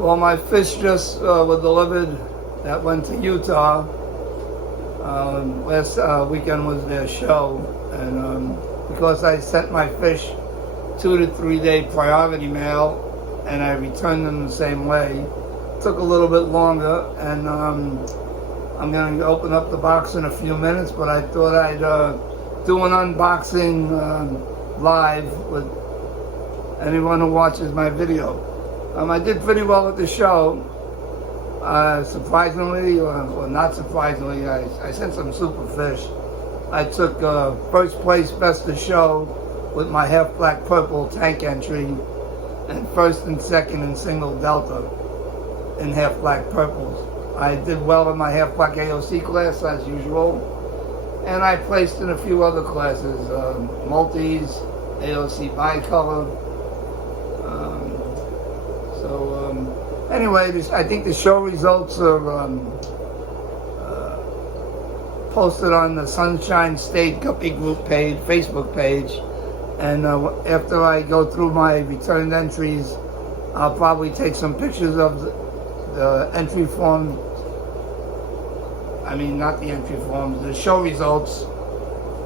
Well, my fish just were delivered. That went to Utah. Last weekend was their show, and because I sent my fish 2 to 3 day priority mail, and I returned them the same way, it took a little bit longer, and I'm going to open up the box in a few minutes, but I thought I'd do an unboxing live with anyone who watches my video. I did pretty well at the show. Surprisingly, or not surprisingly, I sent some super fish. I took first place best of show with my half black purple tank entry, and first and second in single delta in half black purples. I did well in my half black AOC class as usual, and I placed in a few other classes, multis, AOC bicolor. Anyway, I think the show results are posted on the Sunshine State Guppy Group page, Facebook page, and after I go through my returned entries, I'll probably take some pictures of the entry form. I mean, not the entry forms, the show results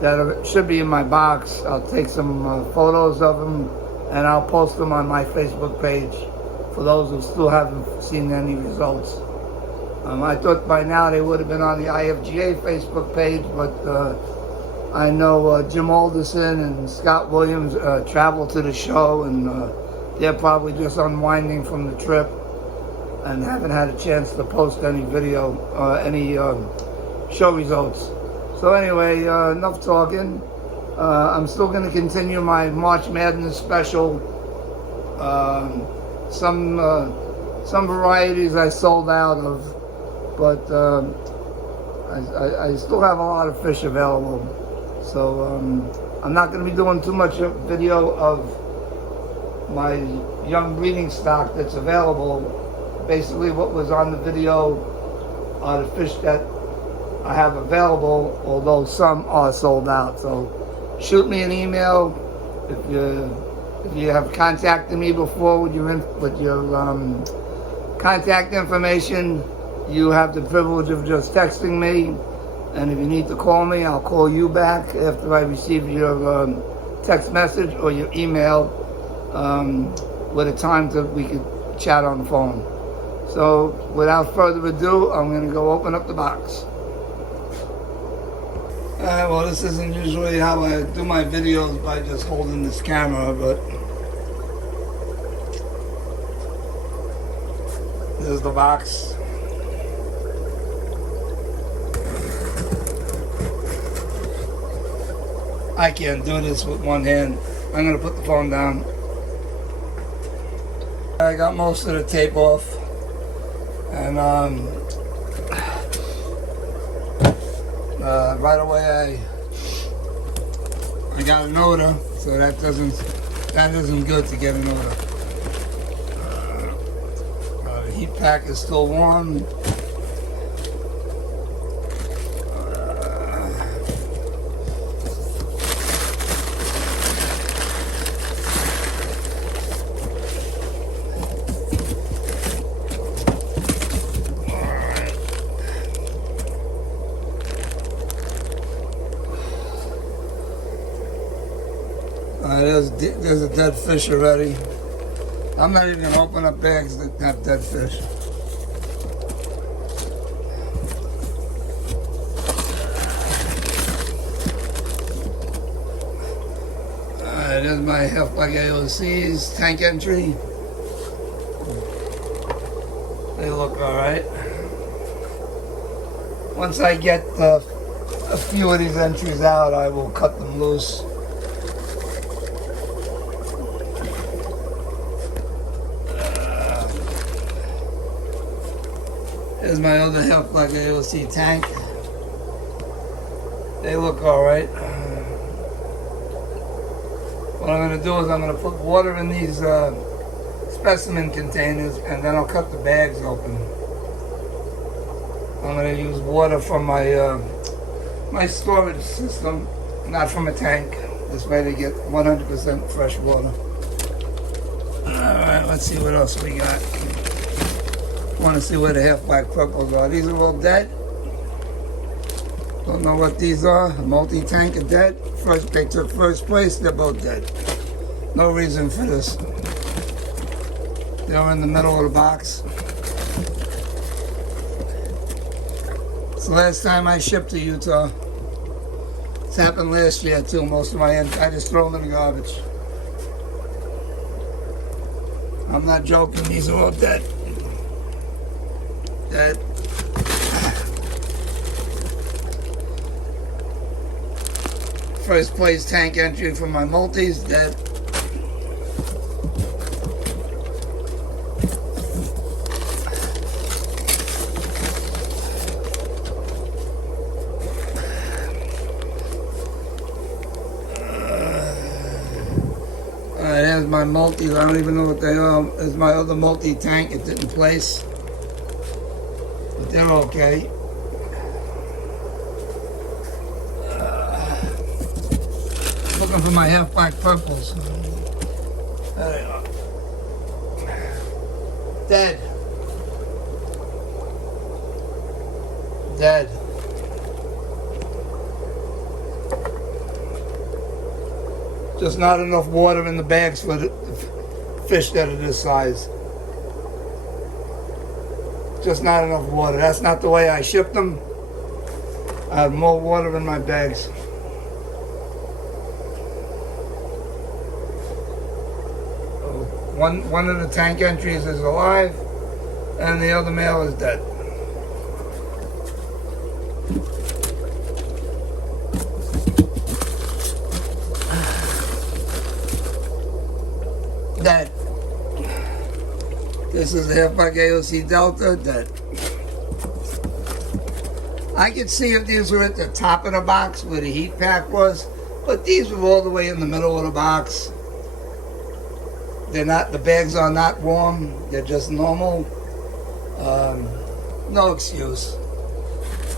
that should be in my box. I'll take some photos of them, and I'll post them on my Facebook page for those who still haven't seen any results. I thought by now they would have been on the IFGA Facebook page, but I know Jim Alderson and Scott Williams traveled to the show, and they're probably just unwinding from the trip and haven't had a chance to post any video, any show results. So anyway, enough talking. I'm still going to continue my March Madness special. Some varieties I sold out of, but I still have a lot of fish available. So I'm not going to be doing too much video of my young breeding stock that's available. Basically what was on the video are the fish that I have available, although some are sold out. So shoot me an email if you have contacted me before with your contact information. You have the privilege of just texting me, and if you need to call me, I'll call you back after I receive your text message or your email with a time that we could chat on the phone. So without further ado, I'm going to go open up the box. Well, this isn't usually how I do my videos, by just holding this camera, but there's the box. I can't do this with one hand. I'm going to put the phone down. I got most of the tape off, and right away I got an odor, so that isn't good to get an odor. The heat pack is still warm. There's a dead fish already. I'm not even going to open up bags that have dead fish. There's my half black AOC's tank entry. They look alright. Once I get a few of these entries out, I will cut them loose. Here's my other half black AOC tank. They look alright. What I'm going to do is I'm going to put water in these specimen containers, and then I'll cut the bags open. I'm going to use water from my my storage system, not from a tank. This way they get 100% fresh water. Alright, let's see what else we got. want to see where the half black purples are. These are all dead. Don't know what these are. A multi-tank are dead. They took first place. They're both dead. No reason for this. They're in the middle of the box. It's the last time I shipped to Utah. It's happened last year too. Most of my I just throw them in the garbage. I'm not joking. These are all dead. Dead. First place tank entry for my multis, dead. Alright, there's my multis. I don't even know what they are. There's my other multi-tank. It didn't place. But they're okay. Looking for my half black purples. There they are. Dead. Dead. Just not enough water in the bags for the fish that are this size. Just not enough water. That's not the way I shipped them. I have more water in my bags. One of the tank entries is alive, and the other male is dead. Dead. This is the half black AOC Delta, dead. I could see if these were at the top of the box where the heat pack was, but these were all the way in the middle of the box. They're not, the bags are not warm, they're just normal. No excuse.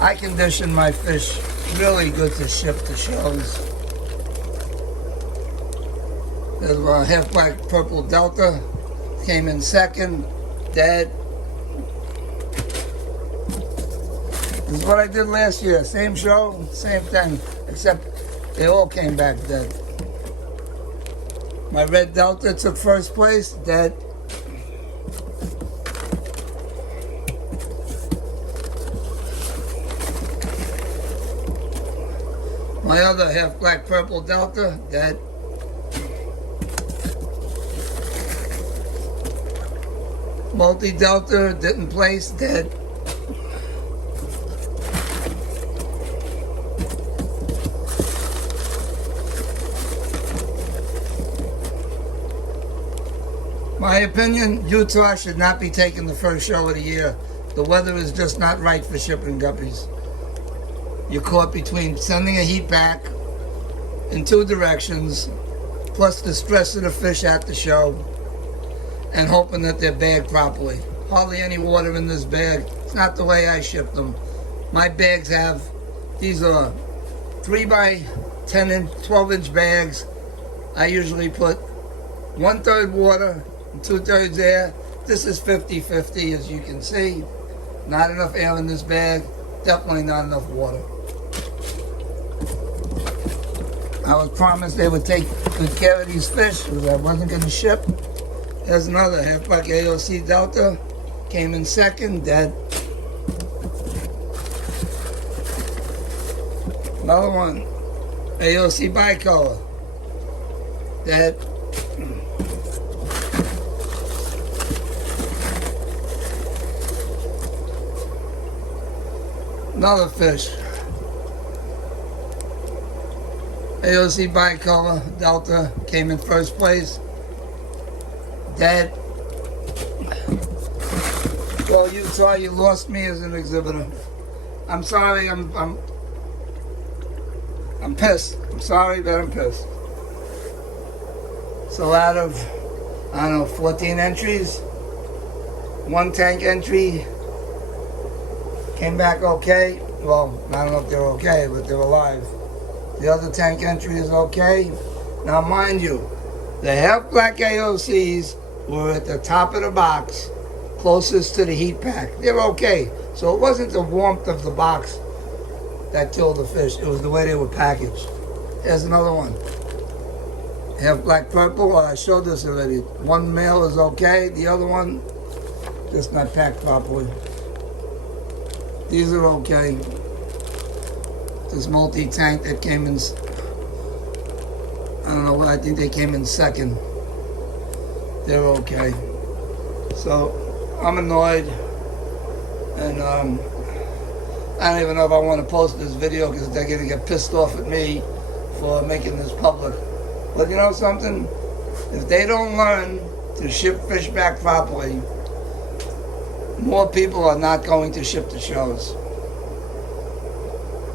I condition my fish really good to ship to shows. There's a half black purple Delta, came in second, dead. This is what I did last year, same show, same thing, except they all came back dead. My red Delta took first place, dead. My other half black purple Delta, dead. Multi Delta didn't place, dead. My opinion, Utah should not be taking the first show of the year. The weather is just not right for shipping guppies. You're caught between sending a heat pack in two directions, plus the stress of the fish at the show, and hoping that they're bagged properly. Hardly any water in this bag. It's not the way I ship them. My bags have, these are 3 by 10 and 12 inch bags. I usually put 1/3 water, 2/3 air. This is 50-50, as you can see. Not enough air in this bag. Definitely not enough water. I was promised they would take good care of these fish because I wasn't going to ship. There's another half black AOC Delta. Came in second, dead. Another one, AOC bicolor, dead. Another fish, AOC bicolor Delta, came in first place, dead. Well, Utah, you lost me as an exhibitor. I'm sorry. I'm pissed. I'm sorry, but I'm pissed. So out of, I don't know, 14 entries, 1 tank entry came back okay. Well, I don't know if they're okay, but they're alive. The other tank entry is okay. Now, mind you, the half black AOCs were at the top of the box, closest to the heat pack. They're okay. So it wasn't the warmth of the box that killed the fish. It was the way they were packaged. Here's another one. Have black purple. I showed this already. One male is okay. The other one just not packed properly. These are okay. This multi-tank that came in, I don't know what, I think they came in second. They're okay. So I'm annoyed, and I don't even know if I want to post this video because they're going to get pissed off at me for making this public. But you know something? If they don't learn to ship fish back properly, more people are not going to ship to shows.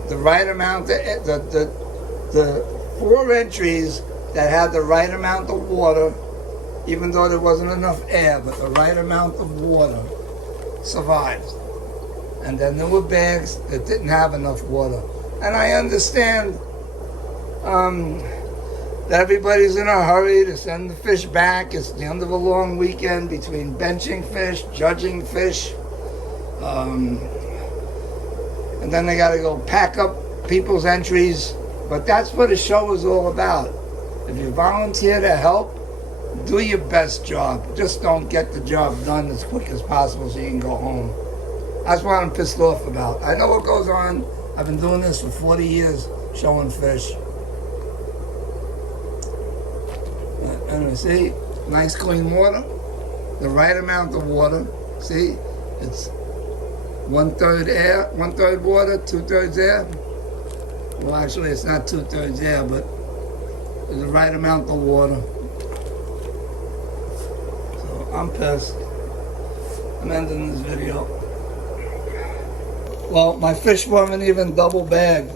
The right amount, the 4 entries that had the right amount of water, even though there wasn't enough air, but the right amount of water survived. And then there were bags that didn't have enough water. And I understand that everybody's in a hurry to send the fish back. It's the end of a long weekend between benching fish, judging fish, and then they got to go pack up people's entries. But that's what a show is all about. If you volunteer to help, do your best job. Just don't get the job done as quick as possible so you can go home. That's what I'm pissed off about. I know what goes on. I've been doing this for 40 years, showing fish. And see, nice clean water, the right amount of water. See, it's 1/3 air, 1/3 water, 2/3 air. Well, actually, it's not 2/3 air, but it's the right amount of water. So I'm pissed. I'm ending this video. Well, my fish weren't even double bagged.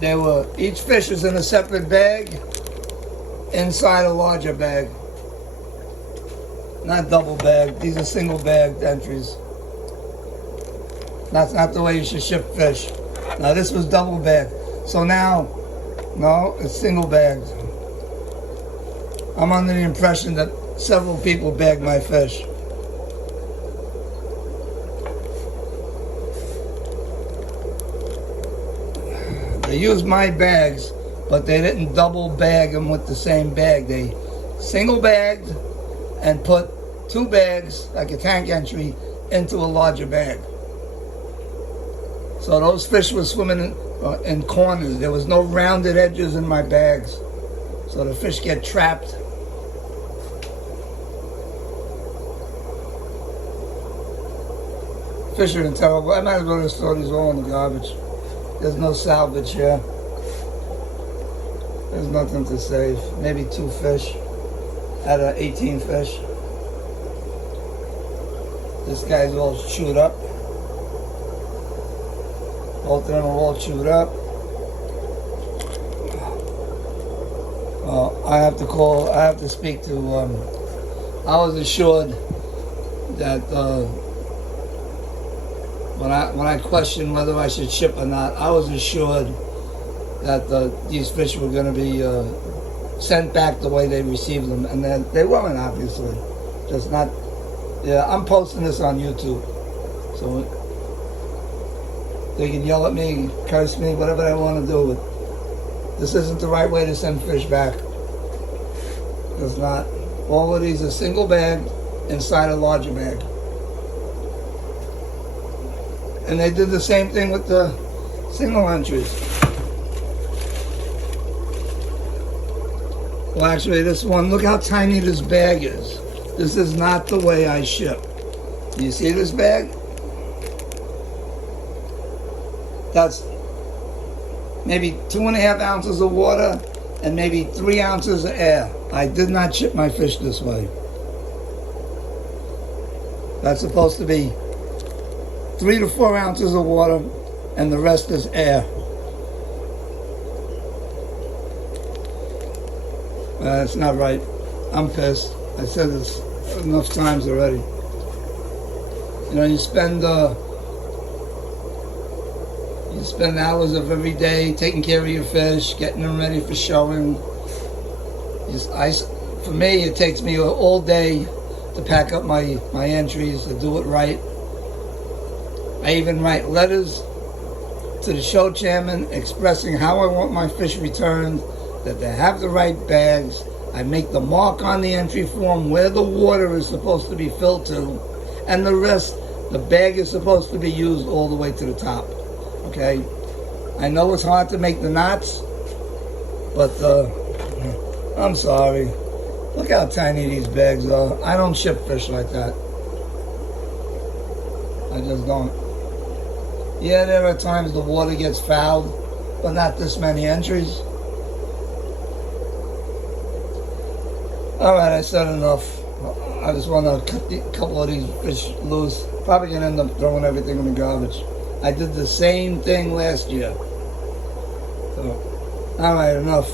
They were, each fish is in a separate bag inside a larger bag. Not double bagged. These are single bagged entries. That's not the way you should ship fish. Now this was double bagged. So now, no, it's single bagged. I'm under the impression that several people bagged my fish. They used my bags, but they didn't double bag them with the same bag. They single bagged and put 2 bags, like a tank entry, into a larger bag. So those fish were swimming in corners. There was no rounded edges in my bags. So the fish get trapped. Fish are in terrible. I might as well just throw these all in the garbage. There's no salvage here. There's nothing to save. Maybe 2 fish out of 18 fish. This guy's all chewed up. Both of them are all chewed up. I have to speak to, I was assured that when I questioned whether I should ship or not, I was assured that these fish were going to be sent back the way they received them, and then they weren't, obviously. Just not. Yeah, I'm posting this on YouTube, so they can yell at me, curse me, whatever they want to do. But this isn't the right way to send fish back. It's not. All of these are single bag inside a larger bag. And they did the same thing with the single entries. Well, actually, this one, look how tiny this bag is. This is not the way I ship. Do you see this bag? That's maybe 2.5 ounces of water and maybe 3 ounces of air. I did not ship my fish this way. That's supposed to be 3 to 4 ounces of water, and the rest is air. That's not right. I'm pissed. I said this enough times already. You know, you spend hours of every day taking care of your fish, getting them ready for showing. For me, it takes me all day to pack up my entries, to do it right. I even write letters to the show chairman expressing how I want my fish returned, that they have the right bags. I make the mark on the entry form where the water is supposed to be filled to, and the rest, the bag is supposed to be used all the way to the top. Okay? I know it's hard to make the knots, but I'm sorry. Look how tiny these bags are. I don't ship fish like that. I just don't. Yeah, there are times the water gets fouled, but not this many entries. Alright, I said enough. I just want to cut a couple of these fish loose. Probably going to end up throwing everything in the garbage. I did the same thing last year. So, alright, enough.